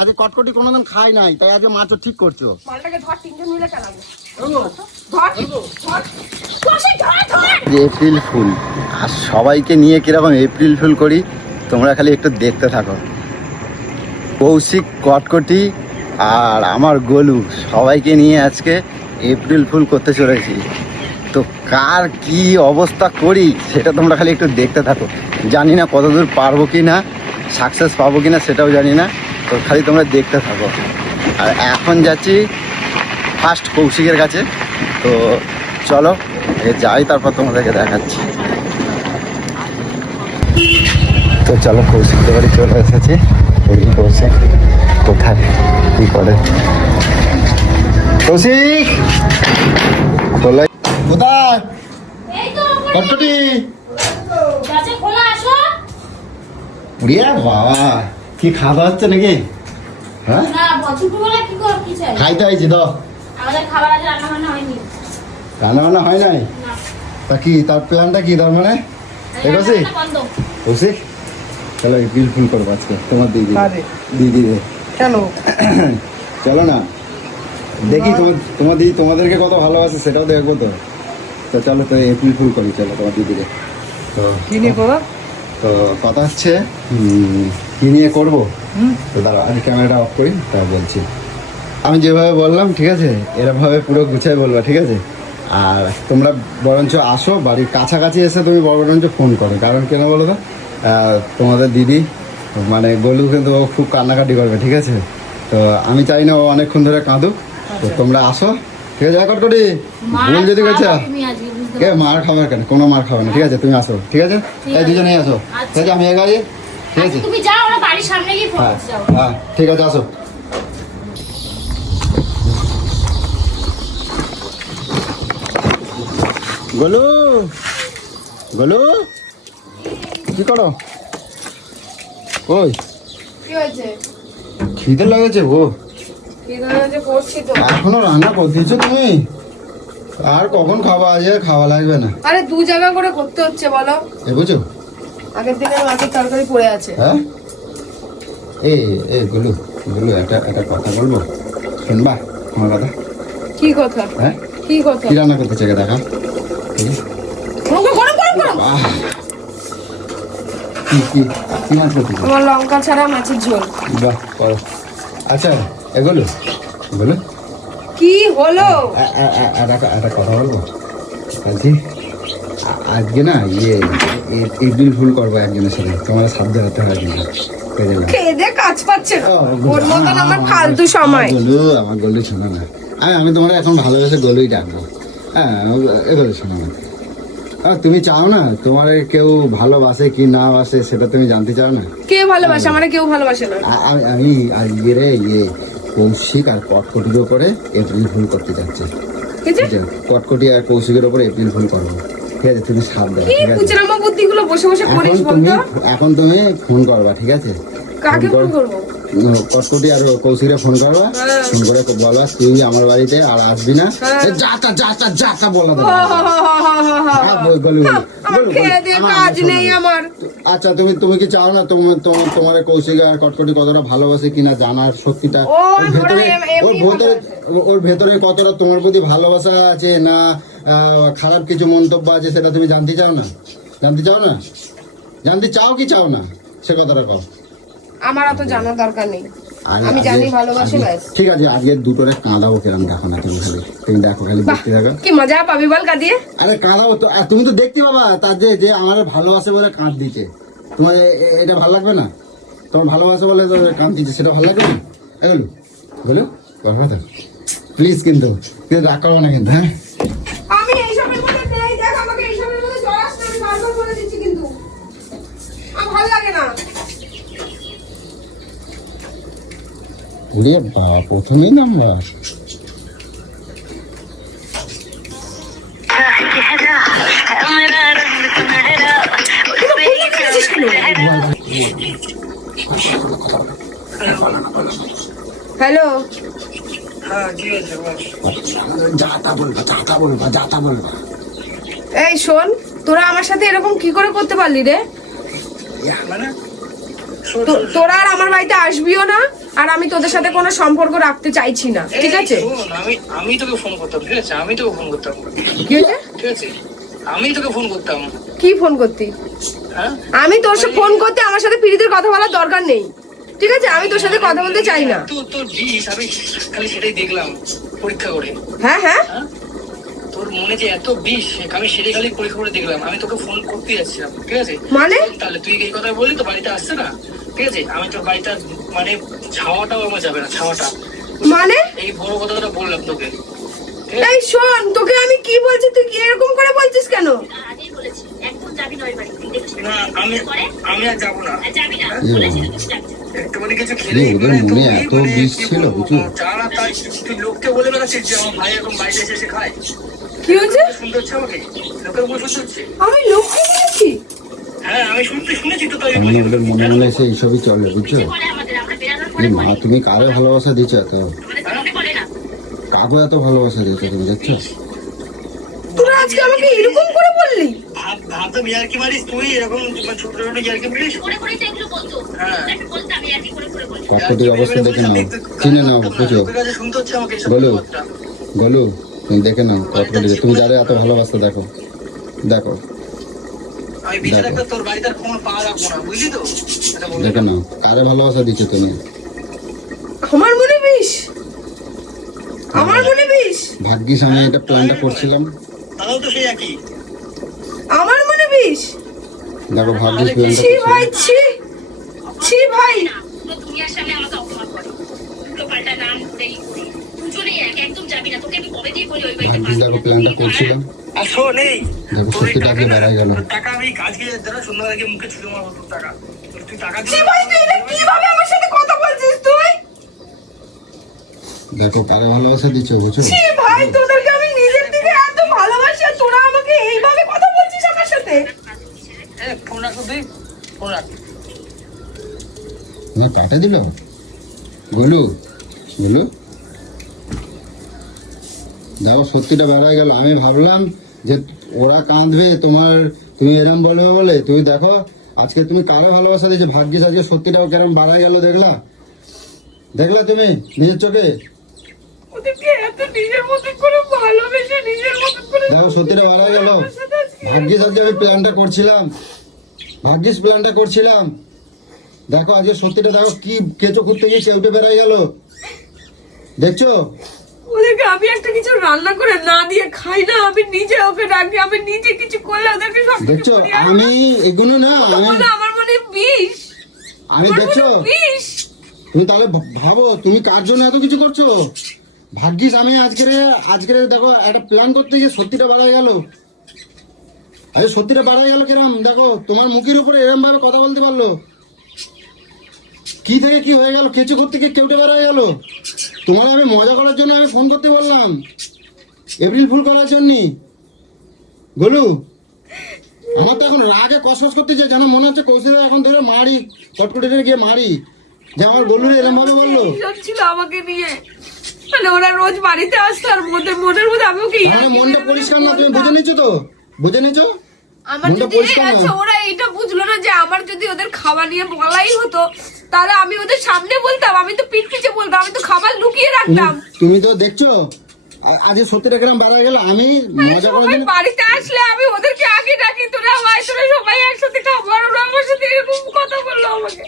আজ কটকটি কোনোদিন খাই নাই, তাই আজকে মাছও ঠিক করছো। এপ্রিল ফুল আর সবাইকে নিয়ে কিরকম এপ্রিল ফুল করি তোমরা খালি একটু দেখতে থাকো। কৌশিক, কটকটি আর আমার গোলু সবাইকে নিয়ে আজকে এপ্রিল ফুল করতে চলেছি। তো কার কি অবস্থা করি সেটা তোমরা খালি একটু দেখতে থাকো। জানি না কতদূর পারবো কি না, সাকসেস পাবো কি না সেটাও জানি না, তো খালি তোমরা দেখতে থাকো। আর এখন যাচ্ছি ফার্স্ট কৌশিকের কাছে, তো চলো যাই, তারপর তোমাদেরকে দেখাচ্ছি। তো চলো কৌশিকদের বাড়ি চলে এসেছি। এই কৌশিক কোথায় কি করে? কৌশিক কোথায়? কটকটি বাবা কি খাওয়া হচ্ছে নাকি? হ্যাঁ খাইতে হয়েছি তো, রান্না বান্না হয় নাই। তা কি তার প্ল্যানটা কি? তার মানে কৌশিক চলো এপ্রিল ফুল করবো আজকে তোমার দিদি কেন? চলো না দেখি তোমার দিদি তোমাদেরকে কত ভালোবাসে সেটাও দেখবো। তো চলো তো এপ্রিল ফুল করি, চলো তোমার দিদিকে। তো কি নিয়ে করো? তো কথা হচ্ছে কি নিয়ে করবো, তো দাঁড়াও আমি ক্যামেরাটা অফ করি, তা বলছি। আমি যেভাবে বললাম ঠিক আছে, এরকমভাবে পুরো গুছিয়ে বলবা, ঠিক আছে? আর তোমরা বরঞ্চ আসো বাড়ির কাছাকাছি এসে তুমি বরঞ্চ ফোন করো, কারণ কেন বলো তো, তোমাদের দিদি মানে গোলু কিন্তু ও খুব কান্নাকাটি করবে, ঠিক আছে? তো আমি চাই না ও অনেকক্ষণ ধরে কাঁদুক। তো তোমরা আসো, ঠিক আছে? কটকটি ভুল যদি গেছে কে মার খাবার কেন? কোনো মার খাবে না, ঠিক আছে? তুমি আসো, ঠিক আছে? এই দুজনেই আসো, ঠিক আছে? আমি এগাই, ঠিক আছে? হ্যাঁ ঠিক আছে, আসো। গোলু, গোলু কি করো? ওই খিদে লাগেছে গো, এখনো রান্না করতেছো তুমি? আর কখন খাওয়া? আজ খাওয়া লাগবে না। আরে দু জায়গা করে করতে হচ্ছে বলো, বুঝছো? আগের দিনের মাছের তরকারি পড়ে আছে। হ্যাঁ এই গোলু, একটা কথা বলবো, শুনবা আমার কথা? কি কথা? হ্যাঁ কি কথা? কি রান্না করতে চাই দেখা? তোমার লঙ্কা ছাড়া মাছের ঝোল। বাহ করো। আচ্ছা এগুলো বলো কি হলো? একটা কথা বলবো, বলছি আজকে না এপ্রিল ফুল করবো একজনের সাথে, তোমার সাধ্য হাতে হয় কিনা? খেদে কাজ পাচ্ছে না ওর মতন আমার ফালতু সময়। আমার গলু শোনা না, আমি তোমার এখন ভালোবেসে গলুই ডাকবো। হ্যাঁ এগুলো শোনা না, তুমি চাও না তোমার কেউ ভালোবাসে কি না বাসে সেটা তুমি জানতে চাও না? কে ভালোবাসে? আমার কেউ ভালোবাসে না। আমি আজকে কৌশিক আর কটকটির উপরে এপ্রিল ফুল করতে যাচ্ছে। কটকটি আর কৌশিকের উপরে এপ্রিল ফুল করবো, ঠিক আছে? তুমি সাবধান, ঠিক আছে? বুদ্ধিগুলো বসে বসে করিস বলতো। এখন তুমি ফোন করবা, ঠিক আছে? কাকে ফোন করবো? কটকটি আর কৌশিকে ফোন করবা, ফোন করে বলবা তুই আমার বাড়িতে আর আসবি না, যা বলা দেবো। আচ্ছা তুমি কি চাও না তোমার কৌশিক আর কটকটি কতটা ভালোবাসে কিনা জানার সত্যিটা? ওর ভেতরে কতটা তোমার প্রতি ভালোবাসা আছে না খারাপ কিছু মন্তব্য আছে সেটা তুমি জানতে চাও না? জানতে চাও কি চাও না সে কথাটা কও। আমার অত জানার দরকার নেই, আমি জানি ভালোবাসে ব্যাস। ঠিক আছে আজকে দুটোরে কাঁদাবো, কিরম দেখো না তুমি দেখো খালি দেখতে থাকো। কি মজা পাবি বল কাঁদিয়ে? আরে কাঁদাবো তো, তুমি তো দেখতে পাবা তার যে আমার ভালোবাসে বলে কাঁদ দিচ্ছে, তোমার এটা ভালো লাগবে না? তোমার ভালোবাসে বলে কাঁদ দিচ্ছে, সেটা ভালো লাগবে না? এগুলো বলো কথা প্লিজ, কিন্তু রাগ করবো না কিন্তু। হ্যাঁ আমি এইসবের মধ্যে নেই, দেখ আমাকে এইসবের মধ্যে জড়াস না, আমি বারবার বলে দিচ্ছি, কিন্তু আমার ভালো লাগে না। বাবা প্রথমেই নাম্বার হ্যালো, এই শোন, তোরা আমার সাথে এরকম কি করে করতে পারলি রে? তোরা আর আমার বাড়িতে আসবিও না, আর আমি তোদের সাথে কোনো সম্পর্ক রাখতে চাইছি না, ঠিক আছে? এই শোন, আমি তোকে ফোন করতাম, ঠিক আছে? আমি তোকে ফোন করতাম, কি হয়েছে? ঠিক আছে? আমি তোকে ফোন করতাম। কি ফোন করতি? হ্যাঁ, আমি তোর সাথে ফোন করতে আমার সাথে প্রীতির কথা বলার দরকার নেই, ঠিক আছে? আমি তোর সাথে কথা বলতে চাই না। তোর বিষ আমি খালি সেটাই দেখলাম পরীক্ষা করে। হ্যাঁ হ্যাঁ, হ্যাঁ, তোর মনে যে এত বিষ আমি সেটাই খালি পরীক্ষা করে দেখলাম। আমি তোকে ফোন করতে যাচ্ছিলাম, ঠিক আছে? মানে? তাহলে তুই এই কথা বললি তো বাড়িতে আসছে না, ঠিক আছে? আমি তোর বাড়িতে মানে ছাওয়াটাও আমার যাবে না, ছাওয়াটা। মানে এই বড় কথাটা বললাম তোকে। এই শোন, তোকে আমি কি বলছি, তুই কি এরকম করে বলছিস কেন? আগেই বলেছি একদম যাবি নয় বাড়ি তুই দেখছিস না, আমি আর যাবো না। আর যাবি না বলেছি তো কিছু যাবি না একটুখানি কিছু খেলে ওদের মনে এত বিষ ছিল, বুঝছো? যারা তাই তুই লোককে বলে বেড়াচ্ছিস যে আমার ভাই এখন বাড়িতে এসে খায়। কি হয়েছে? শুনতে হচ্ছে আমাকে, লোকের মুখে শুনতে হচ্ছে। আমি লক্ষ্য করেছি। হ্যাঁ, আমি শুনেছি তো, তাই মানে ওদের মনে মনে এসে এইসবই চলে, বুঝছো? বলে আমাদের আমরা বেরানোর এই পরে মা, তুমি কারে ভালোবাসা দিচ্ছ এত? আমাদের সামনে বলে না কাকে এত ভালোবাসা দিচ্ছ তুমি, দেখছো? তোরা আজকে আমাকে এরকম করে বললি? ভাবতাম ইয়ার্কি মারিস তুই, এরকম ছোট ছোট ইয়ার্কি মারিস। করে করে তো এগুলো বলতো হ্যাঁ। আমি বলতাম আমি একই করে করে বলতাম কটকটির অবস্থা দেখে নাও, চিনে নাও, বুঝছো? লোকের কাছে শুনতে হচ্ছে আমাকে এসব বলো। কথাবার্তা। গলু, তুমি দেখে নাও কটকটিকে, তুমি যারে এত ভালোবাসতে দেখো, দেখো আমি বিচার একটা তোর বাড়িতে আর কোনো পা রাখবো না, বুঝলি তো? এটা বলে দেখে নাও কারে ভালোবাসা দিচ্ছ তুমি। আমার মনে বিষ, আমার মনে বিষ, ভাগ্যিস আমি এটা প্ল্যানটা করছিলাম। তারাও তো সেই একই। আমার মনে বিষ। দেখো ভাগ্যিস প্ল্যানটা ছি ভাই, করছিলাম। ছি ছি ভাই। না পুরো দুনিয়ার সামনে আমাকে অপমান করে উল্টো পাল্টা নাম করেই করি দুজনেই একদম যাবি না তোকে আমি কবে দিয়ে বলি ওই বাড়িতে ভাগ্যিস দেখো প্ল্যানটা করছিলাম। আর শোন, এই দেখো তোর এই সত্যি টাকা না, বেড়াই গেল। তোর টাকা আমি আজকে যারা সন্ধ্যার আগে মুখে ছুঁড়ে মারবো তোর টাকা। তুই টাকা ছি ভাই, তুই এটা কিভাবে আমার সাথে কথা বলছিস তুই? দেখো কারে ভালোবাসা দিচ্ছ, বুঝছো? ছি ভাই, তোদেরকে আমি নিজের থেকে এত ভালোবাসি আর তোরা আমাকে এইভাবে কথা বলছিস আমার সাথে? ফোন রাখো তুই, ফোন রাখ। তুমি কাটে দিল গলু, গলু দেখো সত্যিটা বেড়াই গেল। আমি ভাবলাম যে ওরা কাঁদবে তোমার, তুমি এরম বলবে বলে। তুমি দেখো আজকে তুমি কারে ভালোবাসা দিয়েছো, ভাগ্যিস আজকে সত্যিটাও কেরম বাড়াই গেল, দেখলা? দেখলা তুমি নিজের চোখে? ওদেরকে এত নিজের মতো করে ভালোবেসে নিজের মতো করে দেখো সত্যিটা বাড়াই গেল। ভাগ্যিস আজকে আমি প্ল্যানটা করছিলাম, ভাগ্যিস প্ল্যানটা করছিলাম। দেখো আজকে সত্যিটা দেখো কি কেঁচো খুঁড়তে গিয়ে কেউটে বেড়াই গেল, দেখছো? ওদেরকে আমি একটা কিছু রান্না করে না দিয়ে খাই না, আমি নিজে ওকে রাখি, আমি নিজে কিছু করলে ওদেরকে সব দেখছো আমি এগুলো না, আমি আমার মনে বিষ, আমি দেখছো বিষ। তুমি তাহলে ভাবো তুমি কার জন্য এত কিছু করছো। ভাগ্যিস আমি আজকের দেখো একটা প্ল্যান করতে গিয়ে সত্যিটা বাড়াই গেল। আরে সত্যিটা বাড়াই গেল কেরম, দেখো তোমার মুখের উপরে এরম ভাবে কথা বলতে পারলো। কি থেকে কি হয়ে গেল, কেঁচো করতে গিয়ে কেউটে বেড়াই গেল। তোমার আমি মজা করার জন্য আমি ফোন করতে বললাম, এপ্রিল ফুল করার জন্য। গলু, আমার তো এখন রাগে কসকস করতেছে, যেন মনে হচ্ছে কৌশলে এখন ধরে মারি, কটকটিতে গিয়ে মারি, যে আমার গলুরে এরম ভাবে বললো। এইসব ছিল আমাকে নিয়ে, মানে ওরা রোজ বাড়িতে আসতো আর মনের মধ্যে আমি ওকে তাহলে মনটা পরিষ্কার না, তুমি বুঝে নিচ্ছ তো? বুঝে নিচ্ছ? আমার মনটা যদি পরিষ্কার না। আচ্ছা ওরা এটা বুঝলো না যে আমার যদি ওদের খাবার নিয়ে বলাই হতো তাহলে আমি ওদের সামনে বলতাম, আমি তো পিঠ পিছে বলতাম, আমি তো খাবার লুকিয়ে রাখতাম। তুমি তো দেখছো আজকে সত্যিটা কেরম বাড়া গেল। আমি মজা করার সবাই জন্য বাড়িতে আসলে আমি ওদেরকে আগে ডাকি, তোরা ভাই তোরা সবাই একসাথে খাবার, ওরা আমার সাথে এরকম কথা বললো আমাকে।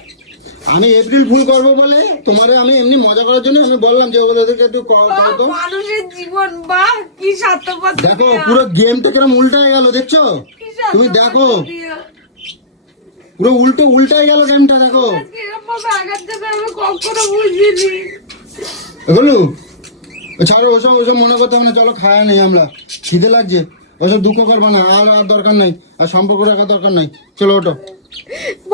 আমি এপ্রিল ফুল করবো বলে তোমারে আমি এমনি মজা করার জন্য আমি বললাম যে ওদেরকে একটু করো তো। মানুষের জীবন বা কি স্বার্থপর দেখো দুনিয়া। পুরো গেমটা কেরম উল্টায় গেল, দেখছো? কি স্বার্থপর তুমি দেখো দুনিয়া। পুরো উল্টায় গেল গেমটা, দেখো। আজকে এরকম ভাবে আঘাত দেবে আমি কখনো বুঝিনি। বলু ছাড়ো, ওসব মনে করতে হবে না, চলো খায় নেই আমরা, খিদে লাগছে। ওসব দুঃখ করবে না, আর দরকার নাই, আর সম্পর্ক রাখার দরকার নাই, চলো ওটো।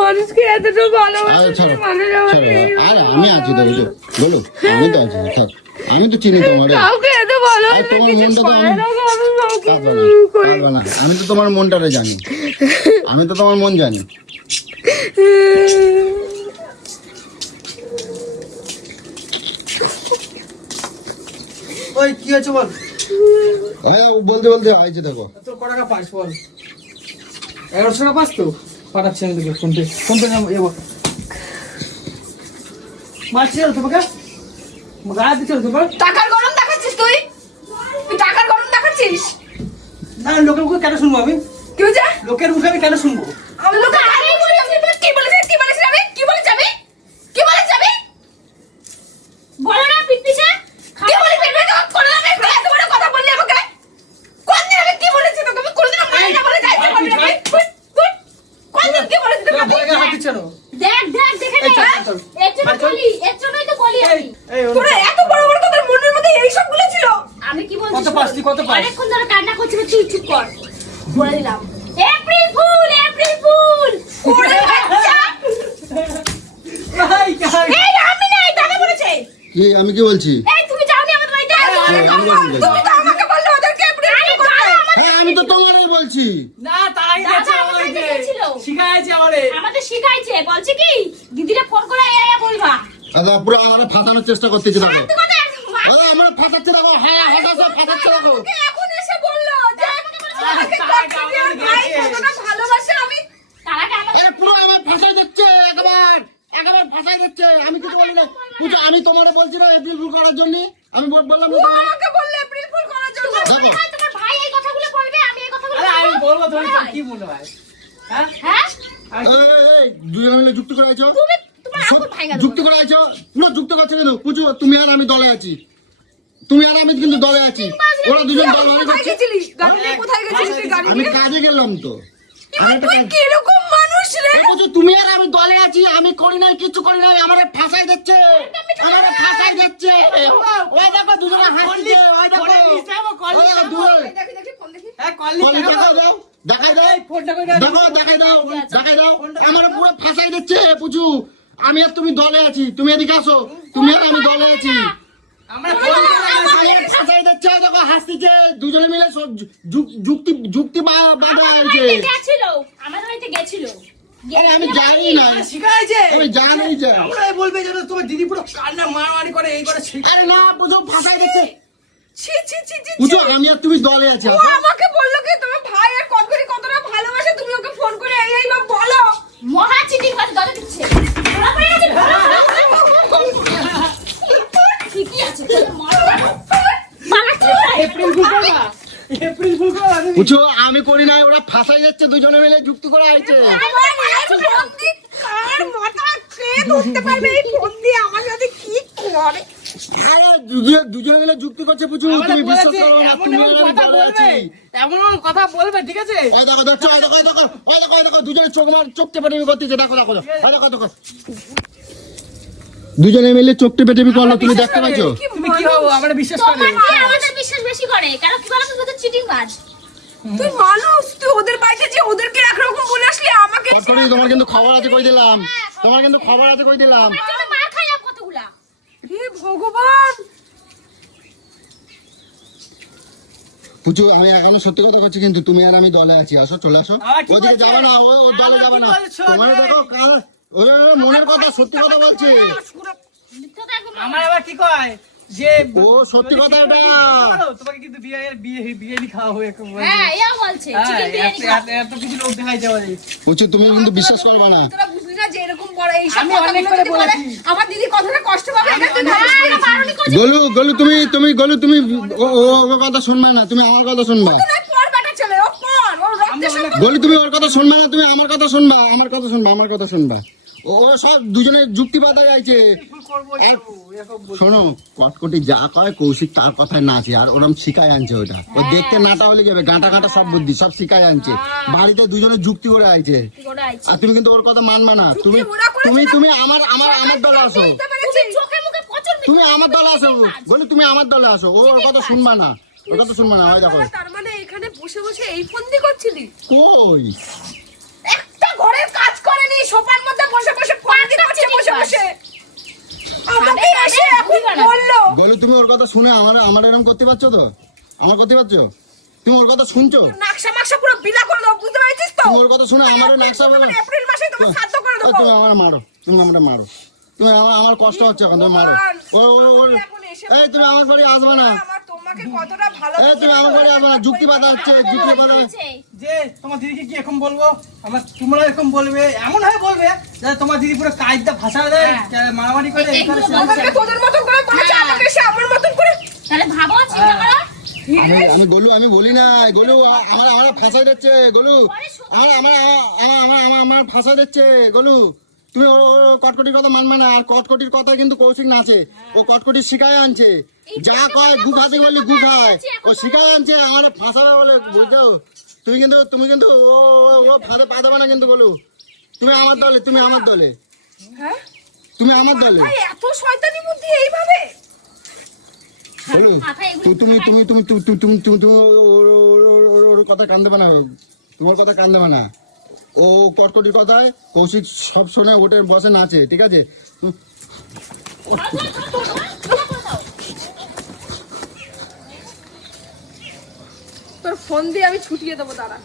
মানুষকে এতটা আরে ভালোবাসে ছাড়ো, মানুষ আমাকে ছাড়ো, আরে আমি আছি তো, বুঝো বলো, আমি তো আছি, থাক, আমি তো চিনি তোমার। কাউকে এত আর ভালোবাসে তোমার কিছু মনটা তো করে আমি না, আমি কাউকে কাঁদবে না, করি। কাঁদবে না, আমি তো তোমার মনটারে জানি, আমি তো তোমার মন জানি। ওই কি আছে বল, বলতে বলতে আইছে, দেখো তোর ক টাকা পাস বল? 1100 টাকা পাস তো? পাঠাচ্ছি আমি তোকে ফোন পে মারছি তোমাকে গায়ে দিচ্ছিল তোমার টাকার গরম দেখাচ্ছিস তুই টাকার গরম দেখাচ্ছিস না লোকের মুখে কেন শুনবো আমি কি হয়েছে লোকের মুখে আমি কেন শুনবো আমি লোকে আগেই বলেছি কি বলেছিস আমি কি বলে যাবি বলো না পিটপিটে কি বলে ফেলবে তো কোন আমি এত বড় কথা বললি আমাকে কোন দিন আমি কি বলেছি তোকে আমি কোনদিন মাই না বলে যাইতে পারবি না কোন দিন কি বলেছি তোকে আমি হাত দিচ্ছ না দেখ দেখে নে এর জন্যই তো বলি আমি তোরা এত বড় বড় তোদের মনের মধ্যে এই সবগুলো ছিল আমি কি বলছি কত পাস অনেকক্ষণ ধরে কান্না করছিল তুই চুপ কর বলে দিলাম এপ্রিল ফুল ওরে বাচ্চা ভাই ভাই এই আমি না এটা বলেছে কি আমি কি বলছি এই তুমি যাওনি আমাদের বাড়িতে তুমি তো আমাকে বললে ওদেরকে এপ্রিল ফুল করতে হ্যাঁ আমি তো তোমারই বলছি না তাই গেছে আমাকে শিখাইছে আমারে আমাদের শিখাইছে বলছে কি দিদিরে ফোন করে এয়া বলবা দাদা পুরো আমাদের ফাঁসানোর চেষ্টা করতেছে দেখো তুই কথা আমরা ফাঁসাচ্ছে দেখো হ্যাঁ ফাঁসাচ্ছে দেখো এখন এসে বললো যে আমাকে ভাই কতটা ভালোবাসে আমি তারাকে আমাদের পুরো আমার ফাঁসাই দিচ্ছে একবার ফাঁসাই দিচ্ছে আমি কিছু বলি না পুজো আমি তোমারে বলছি না এপ্রিল ফুল করার জন্য আমি বললাম ও আমাকে বললে এপ্রিল ফুল করার জন্য মনে হয় তোমার ভাই এই কথাগুলো বলবে আমি এই কথাগুলো আরে আমি বলবো তোমার মনে হয়? কি মনে হয় হ্যাঁ হ্যাঁ এই দুজনে মিলে যুক্তি করাইছো তুমি তোমার আগুন ভাই গেল যুক্তি করাইছো পুরো যুক্তি করছে কেন পুজো তুমি আর আমি দলে আছি তুমি আর আমি কিন্তু দলে আছি ওরা দুজন দল মানে কোথায় করছে গেছিলিস গাড়ি নিয়ে কোথায় গেছিলিস তুই গাড়ি আমি নিয়ে কাজে গেলাম তো আমি একটা তুই কি রকম মানুষ রে এই বুঝো, তুমি আর আমি দলে আছি আমি করি নাই কিছু করি নাই আমারে ফাঁসাই দিচ্ছে ওই দেখো দুজনে হাসছে ওই দেখো ওই দুজনে দেখি ফোন দেখি হ্যাঁ কলি কলি দেখাই দাও ফোনটা করে দেখো দেখাই দাও আমার পুরো ফাঁসাই দিচ্ছে পুচু আমি আর তুমি দলে আছি তুমি এদিকে আসো তুমি আর আমি দলে আছি আমরা আমার ফাঁসাই দিচ্ছে দেখো হাসছে দুজনে মিলে যুক্তি বাঁধা হয়েছে গেছিল আমাদের বাড়িতে গেছিল আরে আমি জানি না শিখাইছে আমি জানি যে আমরা বলবে যে তোমার দিদি পুরো কান্না মারামারি করে এই করে শিখাই আরে না পুজো ফাঁসাই দিচ্ছে ছি ছি ছি ছি পুজো আমি আর তুমি দলে আছি ও আমাকে বললো কি তোমার ভাই আর কতটা ভালোবাসে তুমি ওকে ফোন করে এই বা বলো মহা চিটিং করে দলে দিচ্ছে ধরা পড়ে গেছে ঠিকই আছে চলো মার এপ্রিল ফুল করবা এপ্রিল ফুল করবা পুজো আমি করি নাই ওরা ফাঁসাই যাচ্ছে দুজনে মিলে যুক্তি করে আইছে আমার ফোন দিয়ে কার মাথা কে ধরতে পারবে এই ফোন দিয়ে আমার সাথে কি করে আরে দুজনে মিলে যুক্তি করছে পুজো তুমি বিশ্বাস করো না তুমি আর আমি দলে আছি এমন কথা বলবে ঠিক আছে ওই দেখো দেখছো ওই দেখো দুজনে চোখ টেপে টেপে করতেছে দেখো দুজনে মিলে চোখ টেপে টেপে করলো তুমি দেখতে পাচ্ছ তুমি কি হবো আমরা বিশ্বাস করে তোমার ভাই আমাদের বিশ্বাস বেশি করে কারণ কি বলতো তুই চিটিং বাজ তুই মানুষ তুই ওদের বাড়িতে যে ওদেরকে একরকম বলে আসলি আমাকে কটকটি তোমার কিন্তু খবর আছে কই দিলাম চলো মার খাইলাম কতগুলা হে ভগবান পুচু আমি এখনো সত্যি কথা করছি কিন্তু তুমি আর আমি দলে আছি আসো চলে আসো আবার কি ওদিকে বলছে? যাবে না ও দলে আবার যাবে কি না বলছো? তোমার দেখো ওই মনের কথা সত্যি কথা বলছে মিথ্যা তো একদম আমার আবার কি কয় যে ও সত্যি কথা এটা তোমাকে কিন্তু বিরিয়ানি খাওয়া হয়ে হ্যাঁ এও বলছে চিকেন বিরিয়ানি খাও। এত কিছু লোক দেখাই যাবে পুচু তুমি কিন্তু বিশ্বাস করবে না তোরা বুঝলি না যে এরকম বড় এই সব আমি অনেক কথাগুলো করে যদি বলে, বলেছি। আমার দিদি কতটা কষ্ট পাবে এটা তুই হ্যাঁ, ভাবিস এরা বারণই করছে। গলু তুমি ওর কথা শুনবে না তুমি আমার কথা শুনবা না পর বেটা ছেলে ও পর ও রক্তের সম্পর্ক গলু তুমি ওর কথা শুনবে না তুমি আমার কথা শুনবা আমার কথা শুনবা ও সব দুজনে যুক্তি বাধায় আইছে শোনো কটকটি যা কয় কৌশিক তার কথায় না আছে আর ওরম শিখাই আনছে ওটা ও দেখতে নাটা হলে যাবে গাঁটা সব বুদ্ধি সব শিখাই আনছে বাড়িতে দুজনে যুক্তি করে আইছে ওরা আইছে। আর তুমি কিন্তু ওর কথা মানবে না তুমি ওরা করেছে তুমি না। তুমি আমার দলে আসো বুঝতে তুমি পেরেছি চোখে মুখে প্রচুর মিথ্যা তুমি আমার দলে আসো বলে তুমি আমার দলে আসো ও ওর কথা শুনবা না ওর কথা শুনবা না ওই দেখো তার মানে এখানে বসে বসে এই ফন্দি করছিলি কই একটা ঘরের কাজ করেনি সোফার মধ্যে বসে বসে ফন্দি করছে বসে আমাকে এসে এখন বললো বলে তুমি ওর কথা শুনে আমার এরকম করতে পারছো তো আমার করতে পারছো তুমি ওর কথা শুনছো নাকশা পুরো বিলা করে দাও বুঝতে পেরেছিস তো তুমি ওর কথা শুনে আমার নাকশা বলো এপ্রিল মাসে তোমার সাধ্য করে দেবো তুমি আমার মারো তুমি মারো তুমি আমার কষ্ট হচ্ছে এখন তুমি মারো ও এই তুমি আমার বাড়ি আসবে না আমার তোমার আমাকে কতটা ভালো এই তুমি আমার বলে আমার যুক্তি বাধা হচ্ছে, যুক্তি বাধা হচ্ছে। যে তোমার দিদিকে কি এখন বলবো আমার, তোমরা এরকম বলবে, এমন ভাবে বলবে যাতে তোমার দিদি পুরো কাজটা ভাষা দেয়, মারামারি করে এই করে আমাকে তোদের মতন করে বলেছে, আমাকে সে আমার মতন করে তাহলে ভাবো চিন্তা করো। আমি গোলু, আমি বলি না গোলু, আমার ফাঁসাই দিচ্ছে গোলু, আমার ফাঁসাই দিচ্ছে গোলু। তুমি ও কটকটির কথা মানবে না, আর কটকটির কথা কিন্তু কৌশিক না আছে, ও কটকটি শিখায় আনছে, যা কয় গু খাতে বললি গু খায়, ও শিখায় আনছে আমার ফাঁসাবে বলে, বুঝছো? তুমি কিন্তু ও ফাঁদে পা দেবে না কিন্তু গোলু, তুমি আমার দলে, তুমি আমার দলে, হ্যাঁ তুমি আমার দলে ভাই এত শয়তানি বুদ্ধি এইভাবে গোলু। তুমি ওর কথা কান দেবে না, তোমার কথা কান দেবে না, ও কটকটি কথায় কৌশিক সব শোনে, ওটে বসে নাচে, ঠিক আছে? তোর ফোন দিয়ে আমি ছুটিয়ে দেবো, দাঁড়া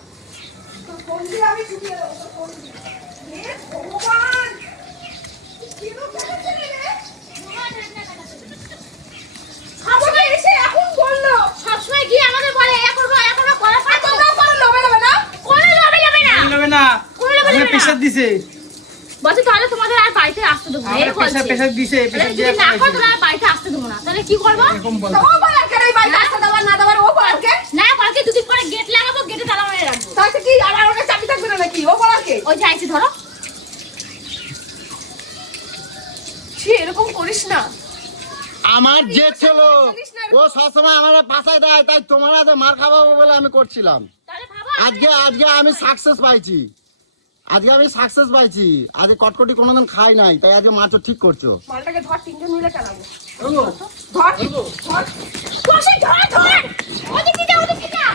তোর ফোন দিয়ে আমি ছুটিয়ে দেবো, তোর ফোন দিয়ে। হে ভগবান, কি লোক দেখাচ্ছে রে? আমাকে এসে এখন বললো, সবসময় গিয়ে আমাদের বলে এ করবো এ করবো, করা পায় তো? তোমরা কোনো লোভে লোভে না, কোনো লোভে লোভে না। নেবে না, আমার প্রেশার দিছে, বলছে তাহলে তোমাদের আর বাড়িতে আসতে দেবো না, আমার এরকম বলছে। প্রেশার দিছে, তাহলে প্রেশার যদি দিয়ে না করো তাহলে আর বাড়িতে আসতে দেবো না, তাহলে কি করবো? এরকম বল। তো ও বলার কেন এই বাড়িতে আসতে দেওয়ার না দেওয়ার, ও বলার কে? না কালকে দুদিন পরে গেট লাগাবো, গেটে তালা মেরে রাখবো। তাহলে কি আমার ওখানে চাবি থাকবে না নাকি? ও বলার কে? ওই যে আইছে ধরো। ছি, এরকম করিস না। আমার যে ছিল ও সবসময় আমার পাশায় দেয়, তাই তোমরা যে মার খাওয়াবো বলে আমি করছিলাম। তাহলে ভাবো আজকে আমি সাকসেস পাইছি, আজকে কটকটি কোনোদিন খাই নাই, তাই আজকে মাছও ঠিক করছো। মালটাকে ধর, তিনজন মিলে চালাবো। ও, ধর ধর কৌশিক ধর ধর, ওদিকে যা ওদিকে যা।